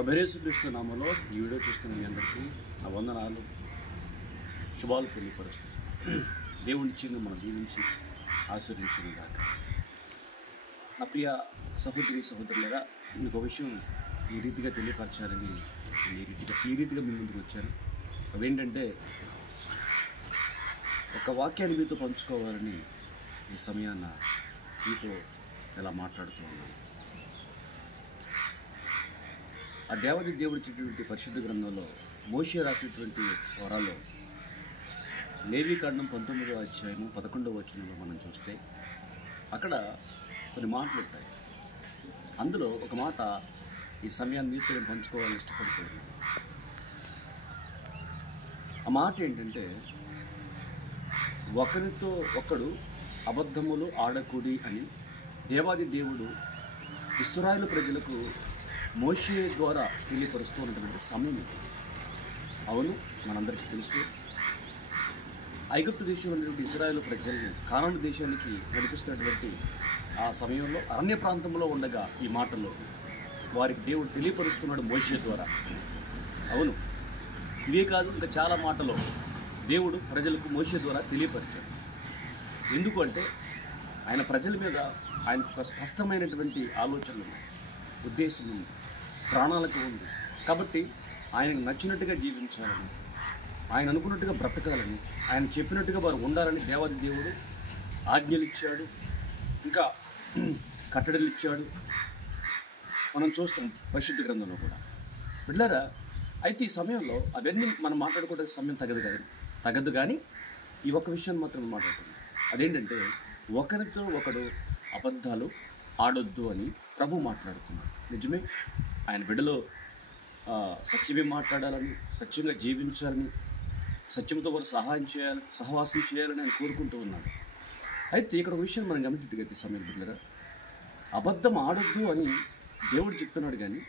ప్రభు యేసుక్రీస్తు నామములో ఈ వీడియో చూస్తున్న మీ అందరికీ నా వందనాలు శుభాలు తెలియపరుస్తాను. దేవుని చిన్న మనం దీవించి ఆశీర్వదించును గాక. నా ప్రియ సహోదరి సహోదరులారా, మీకు ఒక విషయం ఈ రీతిగా తెలియపరచాలని ఈ రీతిగా మీ ముందుకు వచ్చాను. అదేంటంటే, ఒక వాక్యాన్ని మీతో పంచుకోవాలని ఈ సమయాన మీతో ఇలా మాట్లాడుతూ ఉన్నాను. ఆ దేవది దేవుడు ఇచ్చినటువంటి పరిశుద్ధ గ్రంథంలో మోషే రాసినటువంటి వరాల్లో లేవీకాండం 19వ అధ్యాయము 11వ వచనంలో మనం చూస్తే అక్కడ కొన్ని మాటలు ఉంటాయి. అందులో ఒక మాట ఈ సమయాన్ని మీతో నేను పంచుకోవాలని ఇష్టపడుతున్నాను. ఆ మాట ఏంటంటే, ఒకరితో ఒకడు అబద్ధములు ఆడకూడి అని దేవాది దేవుడు ఇశ్రాయేలు ప్రజలకు మోషే ద్వారా తెలియపరుస్తూ ఉన్నటువంటి సమయం ఇది. అవును, మనందరికీ తెలుసు, ఐగుప్తు దేశంలో ఉన్నటువంటి ఇశ్రాయేలు ప్రజల్ని కానాను దేశానికి నడిపిస్తున్నటువంటి ఆ సమయంలో అరణ్య ప్రాంతంలో ఉండగా ఈ మాటల్లో వారికి దేవుడు తెలియపరుస్తున్నాడు మోషే ద్వారా. అవును, ఇవే కాదు, ఇంకా చాలా మాటలు దేవుడు ప్రజలకు మోషే ద్వారా తెలియపరిచాడు. ఎందుకు అంటే, ఆయన ప్రజల మీద ఆయనకు స్పష్టమైనటువంటి ఆలోచనలు ఉన్నాయి, ఉద్దేశం ఉంది, ప్రాణాలకు ఉంది. కాబట్టి ఆయనకు నచ్చినట్టుగా జీవించాలని, ఆయన అనుకున్నట్టుగా బ్రతకాలని, ఆయన చెప్పినట్టుగా వారు ఉండాలని దేవాది దేవుడు ఆజ్ఞలు ఇచ్చాడు, ఇంకా కట్టడలు ఇచ్చాడు. మనం చూస్తాం పరిశుద్ధ గ్రంథంలో కూడా. బిడ్డలారా, అయితే ఈ సమయంలో అవన్నీ మనం మాట్లాడుకోవడానికి సమయం తగదు కానీ ఈ ఒక్క విషయాన్ని మాత్రం మాట్లాడుతున్నాం. అదేంటంటే, ఒకరితో ఒకడు అబద్ధాలు ఆడొద్దు అని ప్రభు మాట్లాడుతున్నాడు. నిజమే, ఆయన బిడ్డలో సత్యమే మాట్లాడాలని, సత్యంగా జీవించాలని, సత్యంతో వారు సహవాసం చేయాలని ఆయన కోరుకుంటూ ఉన్నాడు. అయితే ఇక్కడ ఒక విషయం మనం గమనించినట్టుగా సమయం బిడ్డలారా, అబద్ధం ఆడొద్దు అని దేవుడు చెప్తున్నాడు, కానీ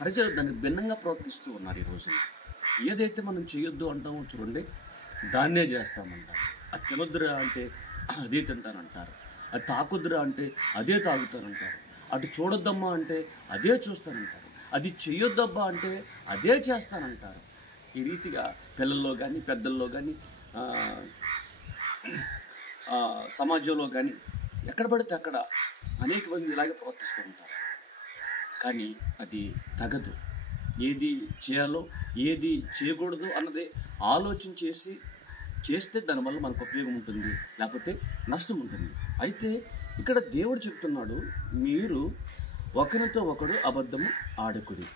ప్రజలు దాన్ని భిన్నంగా ప్రవర్తిస్తూ ఉన్నారు. ఈ రోజున ఏదైతే మనం చేయొద్దు అంటామో చూడండి, దాన్నే చేస్తామంటారు. అది తినొద్దురా అంటే అదే తింటానంటారు, అది తాకొద్దురా అంటే అదే తాగుతారంటారు, అటు చూడొద్దమ్మా అంటే అదే చూస్తానంటారు, అది చేయొద్దబ్బా అంటే అదే చేస్తానంటారు. ఈ రీతిగా పిల్లల్లో కానీ పెద్దల్లో కానీ సమాజంలో కానీ ఎక్కడ పడితే అక్కడ అనేక మంది ఇలాగే ప్రవర్తిస్తూ ఉంటారు. కానీ అది తగదు. ఏది చేయాలో ఏది చేయకూడదు అన్నది ఆలోచన చేస్తే దానివల్ల మనకు ఉపయోగం ఉంటుంది, లేకపోతే నష్టం ఉంటుంది. అయితే ఇక్కడ దేవుడు చెప్తున్నాడు, మీరు ఒకరితో ఒకడు అబద్ధము ఆడకుడి.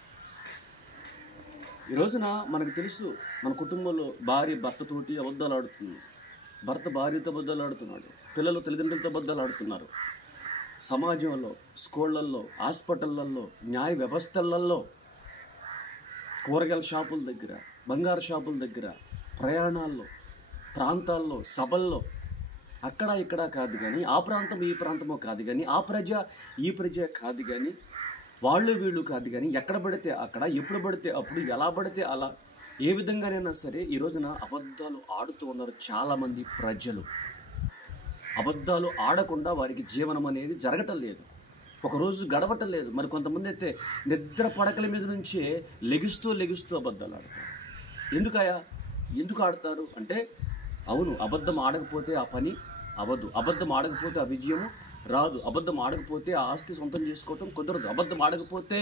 ఈ రోజున మనకు తెలుసు, మన కుటుంబంలో భార్య భర్తతోటి అబద్ధాలు ఆడుతుంది, భర్త భార్యతో అబద్ధాలు ఆడుతున్నాడు, పిల్లలు తల్లిదండ్రులతో అబద్ధాలు ఆడుతున్నారు. సమాజంలో, స్కూళ్ళల్లో, హాస్పిటళ్ళల్లో, న్యాయ వ్యవస్థలలో, కూరగాయల షాపుల దగ్గర, బంగారు షాపుల దగ్గర, ప్రయాణాల్లో, ప్రాంతాల్లో, సభల్లో, అక్కడ ఇక్కడ కాదు కానీ, ఆ ప్రాంతం ఈ ప్రాంతమో కాదు కానీ, ఆ ప్రజ ఈ ప్రజ కాదు కానీ, వాళ్ళు వీళ్ళు కాదు కానీ, ఎక్కడ పడితే అక్కడ, ఎప్పుడు పడితే అప్పుడు, ఎలా పడితే అలా, ఏ విధంగానైనా సరే ఈ రోజున అబద్ధాలు ఆడుతూ ఉన్నారు చాలామంది ప్రజలు. అబద్ధాలు ఆడకుండా వారికి జీవనం అనేది జరగటం లేదు, ఒకరోజు గడవటం లేదు. మరి కొంతమంది అయితే నిద్ర పడకల మీద నుంచే లెగుస్తూ అబద్ధాలు ఆడతారు. ఎందుకు ఆడతారు అంటే, అవును, అబద్ధం ఆడకపోతే ఆ పని అవ్వదు, అబద్ధం ఆడకపోతే ఆ విజయము రాదు, అబద్ధం ఆడకపోతే ఆ ఆస్తి సొంతం చేసుకోవటం కుదరదు, అబద్ధం ఆడకపోతే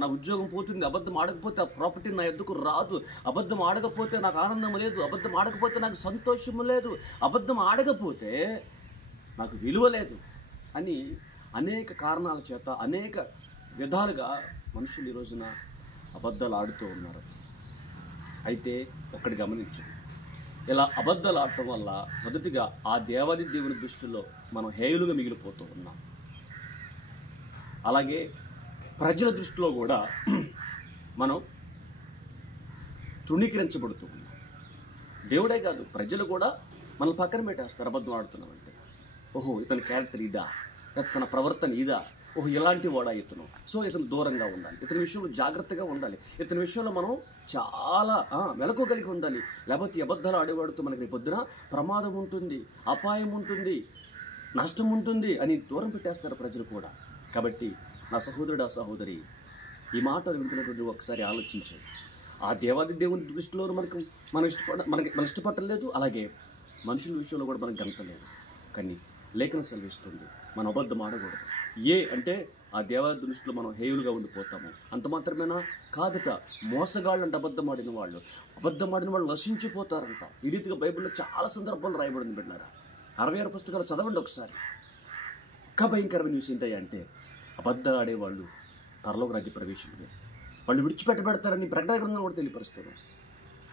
నా ఉద్యోగం పోతుంది, అబద్ధం ఆడకపోతే ఆ ప్రాపర్టీ నా ఎద్దుకు రాదు, అబద్ధం ఆడకపోతే నాకు ఆనందం లేదు, అబద్ధం ఆడకపోతే నాకు సంతోషము లేదు, అబద్ధం ఆడకపోతే నాకు విలువ లేదు అని అనేక కారణాల చేత అనేక విధాలుగా మనుషులు ఈ రోజున అబద్ధాలు ఆడుతూ ఉన్నారు. అయితే ఒక్కటి గమనించు, ఇలా అబద్ధాలు ఆడటం వల్ల మొదటిగా ఆ దేవాది దేవుని దృష్టిలో మనం హేయులుగా మిగిలిపోతూ ఉన్నాం. అలాగే ప్రజల దృష్టిలో కూడా మనం తృణీకరించబడుతూ ఉన్నాం. దేవుడే కాదు, ప్రజలు కూడా మనం పక్కన పెట్టేస్తారు అబద్ధం ఆడుతున్నామంటే. ఓహో, ఇతని క్యారెక్టర్ ఇదా, తన ప్రవర్తన ఇదా, ఓహో ఇలాంటి వాడా ఇతను, సో ఇతను దూరంగా ఉండాలి, ఇతని విషయంలో జాగ్రత్తగా ఉండాలి, ఇతని విషయంలో మనం చాలా మెలకు కలిగి ఉండాలి, లేకపోతే అబద్ధాలు ఆడేవాడితో మనకి రేపొద్దున ప్రమాదం ఉంటుంది, అపాయం ఉంటుంది, నష్టం ఉంటుంది అని దూరం పెట్టేస్తారు ప్రజలు కూడా. కాబట్టి నా సహోదరుడు, ఆ సహోదరి, ఈ మాటలు వింటున్నటువంటి ఒకసారి ఆలోచించాలి. ఆ దేవాది దేవుని దృష్టిలో మనకి ఇష్టపడలేదు, అలాగే మనుషుల విషయంలో కూడా మనకు ఘనత లేదు. కానీ లేఖనం సెలవిస్తుంది మనం అబద్ధం ఆడకూడదు. అంటే ఆ దేవాది దృష్టిలో మనం హేయులుగా ఉండిపోతాము. అంత మాత్రమేనా కాదట, మోసగాళ్ళు అంటే అబద్ధం ఆడిన వాళ్ళు నశించిపోతారంట. ఈ రీతిగా బైబిల్లో చాలా సందర్భాలు రాయబడింది. బిడ్డారా, 66 పుస్తకాలు చదవండి ఒకసారి. ఇంకా భయంకరమైన విషయం ఏంటయ్యా అంటే, అబద్ధాలు ఆడేవాళ్ళు పరలోక రాజ్య ప్రవేశం లేదు, వాళ్ళు విడిచిపెట్టబెడతారని ప్రకటన గ్రంథం కూడా తెలియపరుస్తారు.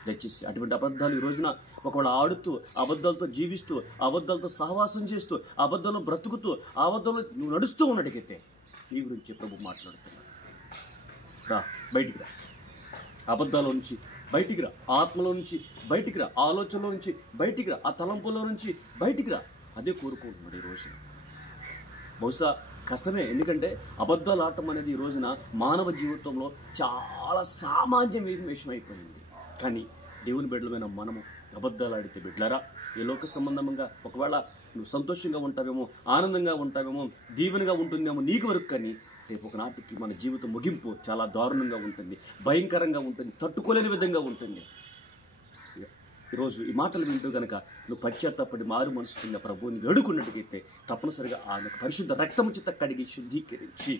దయచేసి అటువంటి అబద్ధాలు ఈ రోజున ఒకవేళ ఆడుతూ, అబద్ధాలతో జీవిస్తూ, అబద్ధాలతో సహవాసం చేస్తూ, అబద్ధాలను బ్రతుకుతూ, అబద్ధాలు నువ్వు నడుస్తూ ఉన్నట్టుకైతే నీ గురించి ప్రభు మాట్లాడుతున్నాడు. రా, బయటికి రా, అబద్ధాల నుంచి బయటికి రా, ఆత్మలో నుంచి బయటికి రా, ఆలోచనలో నుంచి బయటికి రా, ఆ తలంపులో నుంచి బయటికి రా. అదే కోరుకుంటున్నాడు ఈ రోజున. బహుశా కష్టమే, ఎందుకంటే అబద్ధాలు ఆడటం అనేది ఈ రోజున మానవ జీవితంలో చాలా సామాన్యమైన విషయం అయిపోయింది. కానీ దేవుని బిడ్డలమైన మనము అబద్ధాలు ఆడితే బిడ్డలారా, ఈ లోక సంబంధంగా ఒకవేళ నువ్వు సంతోషంగా ఉంటావేమో, ఆనందంగా ఉంటావేమో, దీవెనగా ఉంటుందేమో నీకు వరకు, కానీ రేపు ఒకనాటికి మన జీవితం ముగింపు చాలా దారుణంగా ఉంటుంది, భయంకరంగా ఉంటుంది, తట్టుకోలేని విధంగా ఉంటుంది. ఈరోజు ఈ మాటలు వింటూ కనుక నువ్వు పశ్చాత్తాపడి మారు మనసుకున్న ప్రభువుని వేడుకున్నట్టుకైతే తప్పనిసరిగా ఆయన పరిశుద్ధ రక్తము చేత కడిగి శుద్ధీకరించి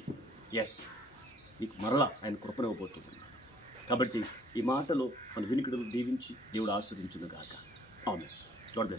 నీకు మరలా ఆయన కృపనివ్వబోతున్నాడు. కాబట్టి ఈ మాటలో మన వినికిడులు దీవించి దేవుడు ఆస్వాదించును గాక. ఆమేన్.